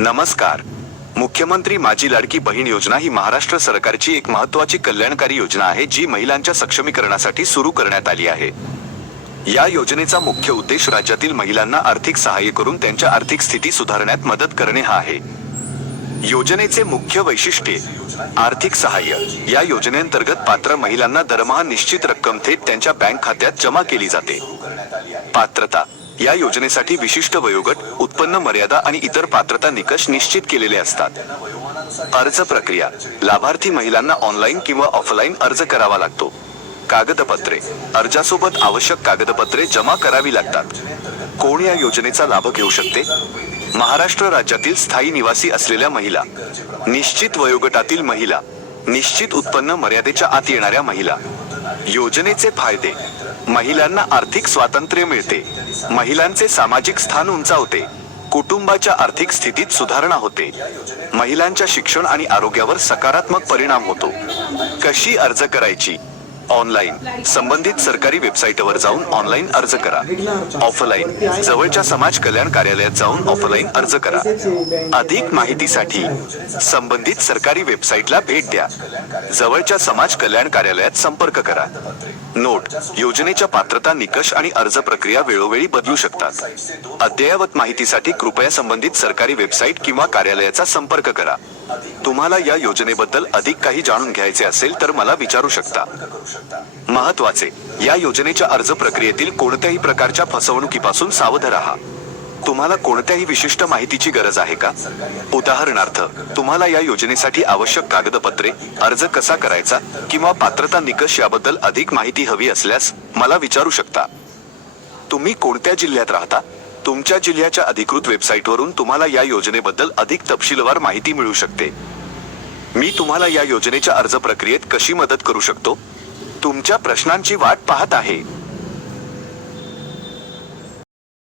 नमस्कार. मुख्यमंत्री माझी लाडकी बहीण योजना ही महाराष्ट्र सरकारची एक महत्त्वाची कल्याणकारी योजना आहे जी महिलांच्या सक्षमीकरणासाठी सुरू करण्यात आली आहे. या योजनेचा मुख्य उद्देश राज्यातील महिलांना आर्थिक सहाय्य करून त्यांच्या आर्थिक स्थिती सुधारण्यात मदत करणे हा आहे. योजनेचे मुख्य वैशिष्ट्ये: आर्थिक सहाय्य. या योजनेअंतर्गत पात्र महिलांना दरमहा निश्चित रक्कम थेट त्यांच्या बँक खात्यात जमा केली जाते. पात्रता. या योजनेसाठी विशिष्ट वयोगट, उत्पन्न मर्यादा आणि इतर पात्रता निकष निश्चित केलेले असतात. अर्ज प्रक्रिया. लाभार्थी महिलांना ऑनलाईन किंवा ऑफलाईन अर्ज करावा लागतो. कागदपत्रे. अर्जासोबत आवश्यक कागदपत्रे जमा करावी लागतात. कोण या योजनेचा लाभ घेऊ शकते? महाराष्ट्र राज्यातील स्थायी निवासी असलेल्या महिला, निश्चित वयोगटातील महिला, निश्चित उत्पन्न मर्यादेच्या आत येणाऱ्या महिला. योजनेचे फायदे: महिलांना आर्थिक स्वातंत्र्य मिळते, महिलांचे सामाजिक स्थान उंचावते, कुटुंबाच्या आर्थिक स्थितीत सुधारणा होते, महिलांच्या शिक्षण आणि आरोग्यावर सकारात्मक परिणाम होतो. कशी अर्ज करायची? ऑनलाईन. संबंधित सरकारी वेबसाईटवर जाऊन ऑनलाईन अर्ज करा. ऑफलाईन. जवळच्या समाज कल्याण कार्यालयात जाऊन ऑफलाईन अर्ज करा. अधिक माहितीसाठी संबंधित सरकारी वेबसाईटला भेट द्या. जवळच्या समाज कल्याण कार्यालयात संपर्क करा. नोट: योजनेच्या पात्रता निकष आणि अर्ज प्रक्रिया वेळोवेळी बदलू शकतात. अद्ययावत माहितीसाठी कृपया संबंधित सरकारी वेबसाईट किंवा कार्यालयाचा संपर्क करा. तुम्हाला या योजनेबद्दल अधिक काही जाणून घ्यायचे असेल तर मला विचारू शकता. महत्त्वाचे: या योजनेच्या अर्ज प्रक्रियेतील कोणत्याही प्रकारच्या फसवणुकीपासून सावध राहा. तुम्हाला कोणत्याही विशिष्ट माहितीची गरज आहे का? उदाहरणार्थ, तुम्हाला या योजनेसाठी आवश्यक कागदपत्रे, अर्ज कसा करायचा किंवा पात्रता निकष याबद्दल अधिक माहिती हवी असल्यास मला विचारू शकता. तुम्ही कोणत्या जिल्ह्यात राहता? तुमच्या जिल्ह्याच्या अधिकृत वेबसाईटवरून तुम्हाला या योजनेबद्दल अधिक तपशीलवार माहिती मिळू शकते. मी तुम्हाला या योजनेच्या अर्ज प्रक्रियेत कशी मदत करू शकतो? तुमच्या प्रश्नांची वाट पाहत आहे.